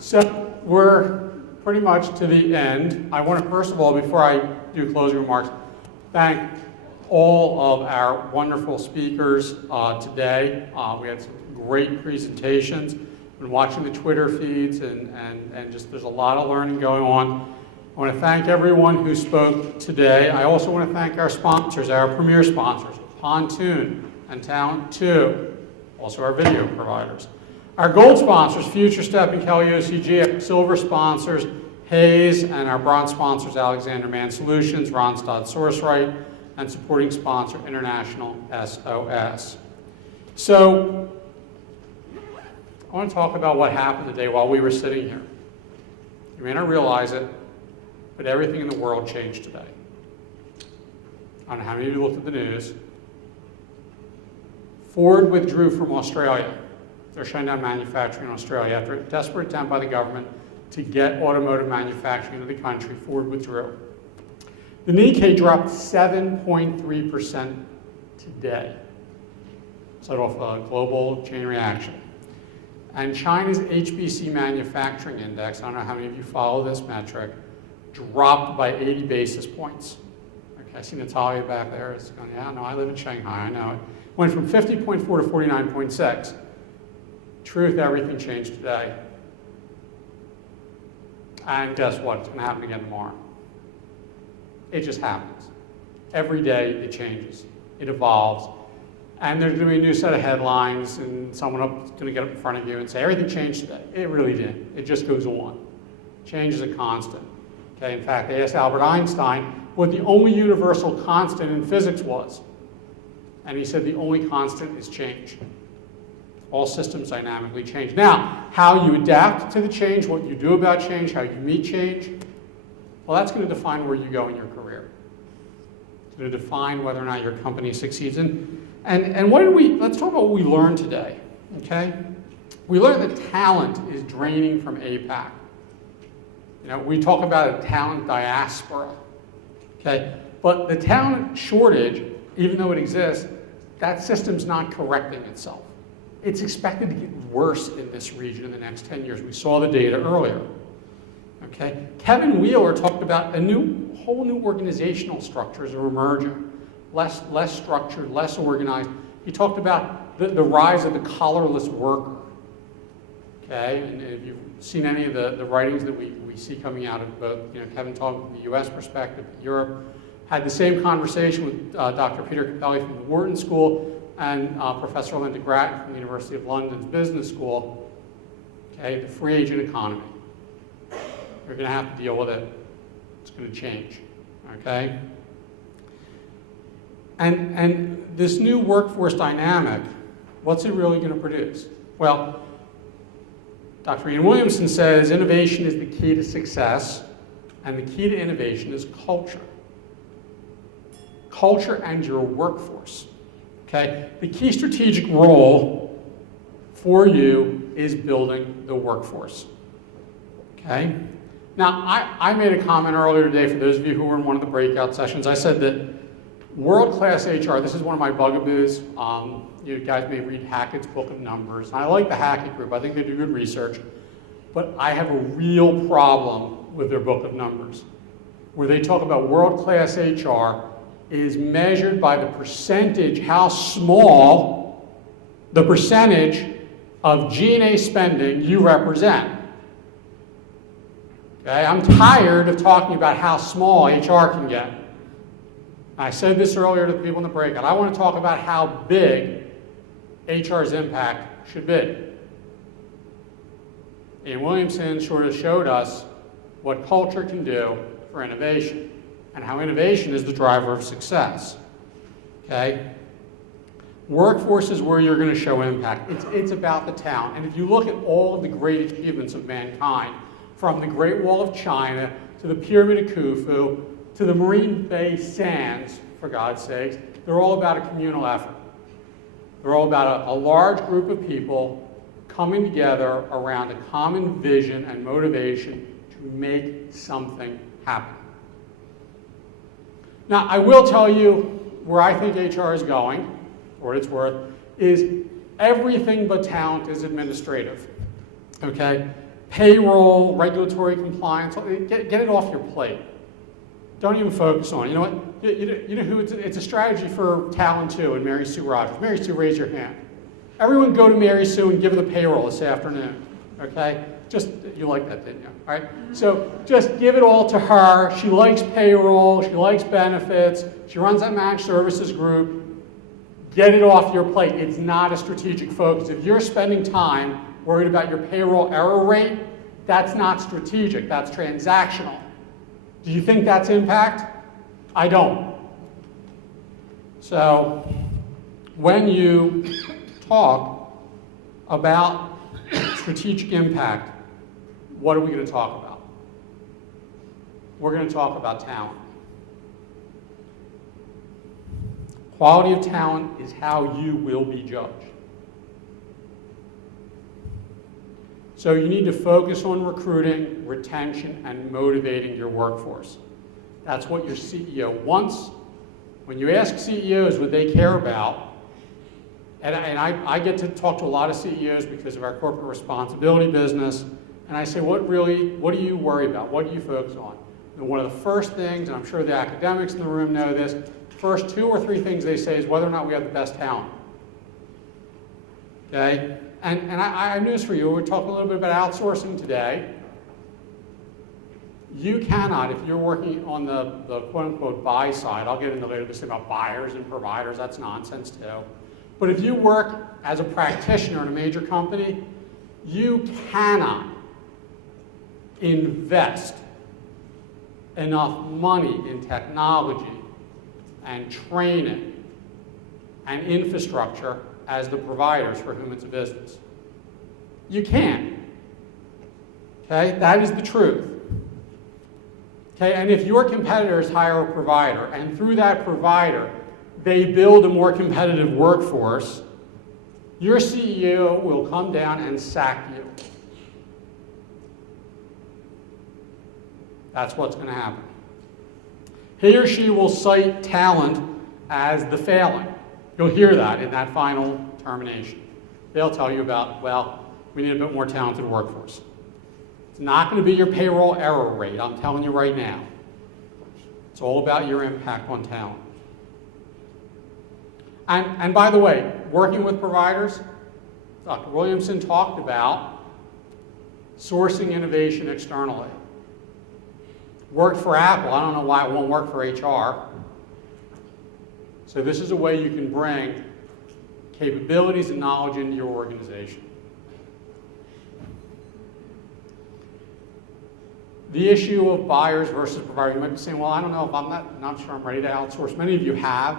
So we're pretty much to the end. I want to, first of all, before I do closing remarks, thank all of our wonderful speakers today. We had some great presentations. Been watching the Twitter feeds and just there's a lot of learning going on. I want to thank everyone who spoke today. I also want to thank our sponsors, our premier sponsors, Pontoon and Talent 2, also our video providers. Our gold sponsors, Future Step and Kelly OCG, our silver sponsors, Hayes, and our bronze sponsors, Alexander Mann Solutions, Ronstadt SourceRight, and supporting sponsor, International SOS. So, I want to talk about what happened today while we were sitting here. You may not realize it, but everything in the world changed today. I don't know how many of you looked at the news. Ford withdrew from Australia. They're shutting down manufacturing in Australia after a desperate attempt by the government to get automotive manufacturing into the country. Ford withdrew. The Nikkei dropped 7.3% today. Set off a global chain reaction. And China's HBC manufacturing index, I don't know how many of you follow this metric, dropped by 80 basis points. Okay, I see Natalia back there. It's going, yeah, no, I live in Shanghai, I know it. Went from 50.4 to 49.6. Truth, everything changed today. And guess what? It's going to happen again tomorrow. It just happens. Every day it changes. It evolves. And there's going to be a new set of headlines, and someone is going to get up in front of you and say, everything changed today. It really did. It just goes on. Change is a constant. Okay, in fact, they asked Albert Einstein what the only universal constant in physics was. And he said the only constant is change. All systems dynamically change. Now, how you adapt to the change, what you do about change, how you meet change, well, that's going to define where you go in your career. It's going to define whether or not your company succeeds. And what did let's talk about what we learned today, okay? We learned that talent is draining from APAC. You know, we talk about a talent diaspora, okay? But the talent shortage, even though it exists, that system's not correcting itself. It's expected to get worse in this region in the next 10 years. We saw the data earlier, okay? Kevin Wheeler talked about whole new organizational structures are emerging, less structured, less organized. He talked about the rise of the collarless worker, okay? And if you've seen any of the writings that we see coming out of both, you know, Kevin talked from the US perspective, Europe, had the same conversation with Dr. Peter Capelli from the Wharton School and Professor Linda Grattan from the University of London's Business School, okay, the free agent economy. You're going to have to deal with it. It's going to change, okay? And this new workforce dynamic, what's it really going to produce? Well, Dr. Ian Williamson says innovation is the key to success, and the key to innovation is culture. Culture and your workforce. Okay? The key strategic role for you is building the workforce. Okay? Now, I made a comment earlier today, for those of you who were in one of the breakout sessions. I said that world-class HR, this is one of my bugaboos. You guys may read Hackett's Book of Numbers. I like the Hackett group. I think they do good research. But I have a real problem with their Book of Numbers, where they talk about world-class HR is measured by the percentage, how small the percentage of G&A spending you represent. Okay, I'm tired of talking about how small HR can get. I said this earlier to the people in the breakout. I want to talk about how big HR's impact should be. And Williamson sort of showed us what culture can do for innovation, and how innovation is the driver of success, okay? Workforce is where you're going to show impact. It's about the talent. And if you look at all of the great achievements of mankind, from the Great Wall of China, to the Pyramid of Khufu, to the Marine Bay Sands, for God's sakes, they're all about a communal effort. They're all about a large group of people coming together around a common vision and motivation to make something happen. Now, I will tell you where I think HR is going, for what it's worth, is everything but talent is administrative, okay? payroll, regulatory compliance, get it off your plate. Don't even focus on it. You know what? You know who it's a strategy for Talent 2 and Mary Sue Rogers. Mary Sue, raise your hand. Everyone go to Mary Sue and give her the payroll this afternoon, okay? Just, you like that, didn't you? All right? So just give it all to her. She likes payroll. She likes benefits. She runs that managed services group. Get it off your plate. It's not a strategic focus. If you're spending time worried about your payroll error rate, that's not strategic. That's transactional. Do you think that's impact? I don't. So when you talk about strategic impact, what are we going to talk about? We're going to talk about talent. Quality of talent is how you will be judged. So you need to focus on recruiting, retention, and motivating your workforce. That's what your CEO wants. When you ask CEOs what they care about, and I get to talk to a lot of CEOs because of our corporate responsibility business, and I say, what do you worry about? What do you focus on? And one of the first things, and I'm sure the academics in the room know this, first 2 or 3 things they say is whether or not we have the best talent. Okay? And I have news for you. We're talking a little bit about outsourcing today. You cannot, if you're working on the quote-unquote buy side, I'll get into later this thing about buyers and providers, that's nonsense too. But if you work as a practitioner in a major company, you cannot invest enough money in technology and training and infrastructure as the providers for whom it's a business. You can't. Okay, that is the truth. Okay, and if your competitors hire a provider, and through that provider, they build a more competitive workforce, your CEO will come down and sack you. That's what's going to happen. He or she will cite talent as the failing. You'll hear that in that final termination. They'll tell you about, well, we need a bit more talented workforce. It's not going to be your payroll error rate, I'm telling you right now. It's all about your impact on talent. And by the way, working with providers, Dr. Williamson talked about sourcing innovation externally. Worked for Apple, I don't know why it won't work for HR. So this is a way you can bring capabilities and knowledge into your organization. The issue of buyers versus providers, you might be saying, well, I don't know if I'm not sure I'm ready to outsource. Many of you have.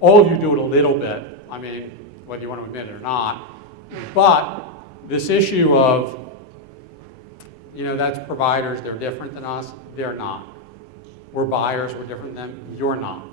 All of you do it a little bit. I mean, whether you want to admit it or not. But this issue of, you know, that's providers, they're different than us. They're not. We're buyers, we're different than them. You're not.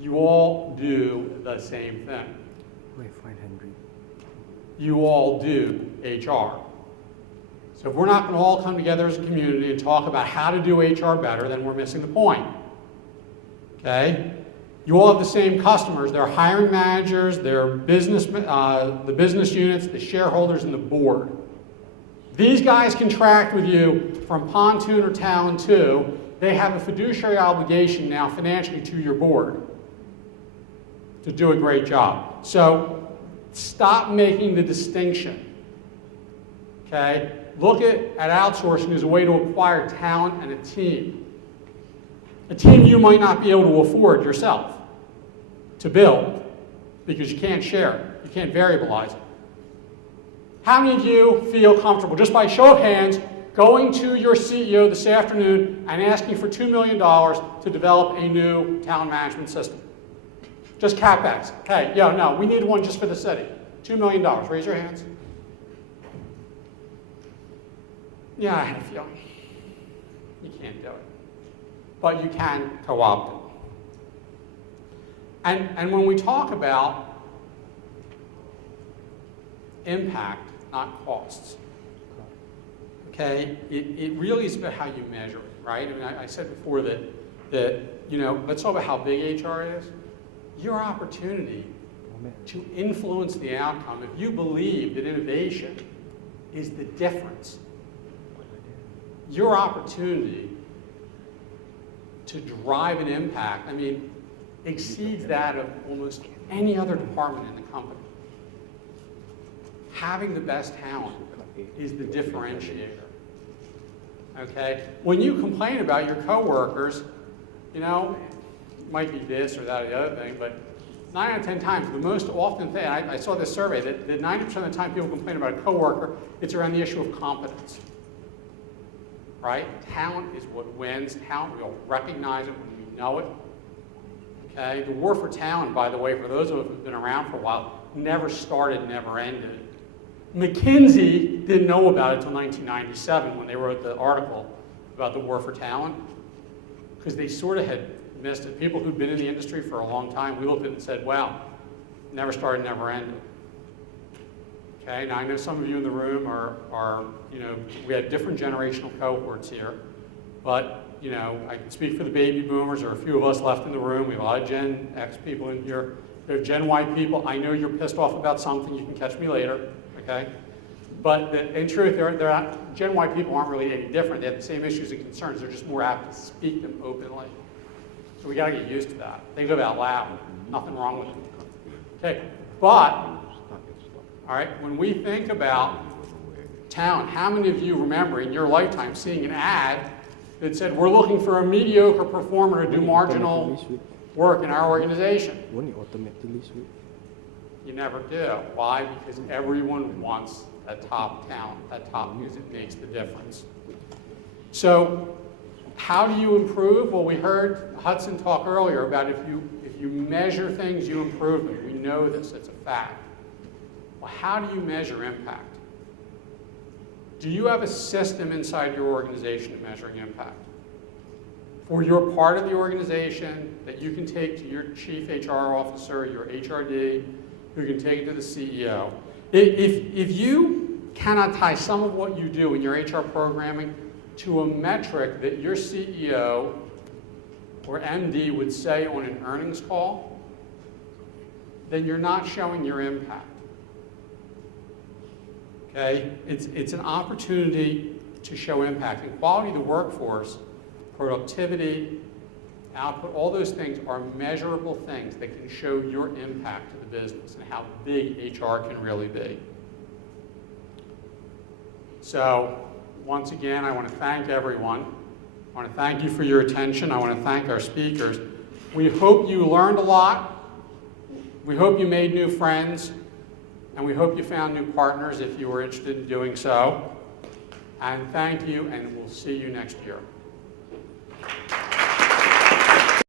You all do the same thing. Wait, 500. You all do HR. So if we're not going to all come together as a community and talk about how to do HR better, then we're missing the point. Okay? You all have the same customers. They're hiring managers, they're business, the business units, the shareholders, and the board. These guys contract with you from Pontoon or Talent 2. They have a fiduciary obligation now financially to your board to do a great job. So stop making the distinction. Okay? Look at outsourcing as a way to acquire talent and a team. A team you might not be able to afford yourself to build because you can't share it. You can't variabilize it. How many of you feel comfortable, just by show of hands, going to your CEO this afternoon and asking for $2 million to develop a new talent management system? Just CapEx. Hey, yeah, no, we need one just for the city. $2 million. Raise your hands. Yeah, I had a feeling. You can't do it. But you can co-opt it. And when we talk about impact, not costs, okay, it really is about how you measure it, right? I mean, I said before that, you know, let's talk about how big HR is. Your opportunity to influence the outcome, if you believe that innovation is the difference. Your opportunity to drive an impact, I mean, exceeds that of almost any other department in the company. Having the best talent is the differentiator. Okay? When you complain about your coworkers, you know, it might be this or that or the other thing, but 9 out of 10 times, the most often thing, I saw this survey, that 90% of the time people complain about a coworker, it's around the issue of competence. Right? Talent is what wins. Talent, we'll recognize it when we know it. Okay? The war for talent, by the way, for those of us who've been around for a while, never started, never ended. McKinsey didn't know about it until 1997 when they wrote the article about the war for talent, because they sort of had missed it. People who'd been in the industry for a long time, we looked at it and said, wow, never started, never ended. Okay, now I know some of you in the room are, you know, we had different generational cohorts here, but, you know, I can speak for the baby boomers. There are a few of us left in the room. We have a lot of Gen X people in here. There are Gen Y people. I know you're pissed off about something. You can catch me later, okay? But in truth, Gen Y people aren't really any different. They have the same issues and concerns. They're just more apt to speak them openly. So we got to get used to that. They live out loud. Nothing wrong with them. Okay, but all right, when we think about talent, how many of you remember in your lifetime seeing an ad that said, we're looking for a mediocre performer to do marginal work in our organization? You never do. Why? Because everyone wants that top talent, that top music makes the difference. So how do you improve? Well, we heard Hudson talk earlier about if you measure things, you improve them. We know this, it's a fact. Well, how do you measure impact? Do you have a system inside your organization of measuring impact? For your part of the organization that you can take to your chief HR officer, your HRD, who can take it to the CEO. If you cannot tie some of what you do in your HR programming to a metric that your CEO or MD would say on an earnings call, then you're not showing your impact. Okay? It's an opportunity to show impact. And quality of the workforce, productivity, output, all those things are measurable things that can show your impact to the business and how big HR can really be. So, once again, I want to thank everyone. I want to thank you for your attention. I want to thank our speakers. We hope you learned a lot. We hope you made new friends. And we hope you found new partners if you were interested in doing so. And thank you, and we'll see you next year.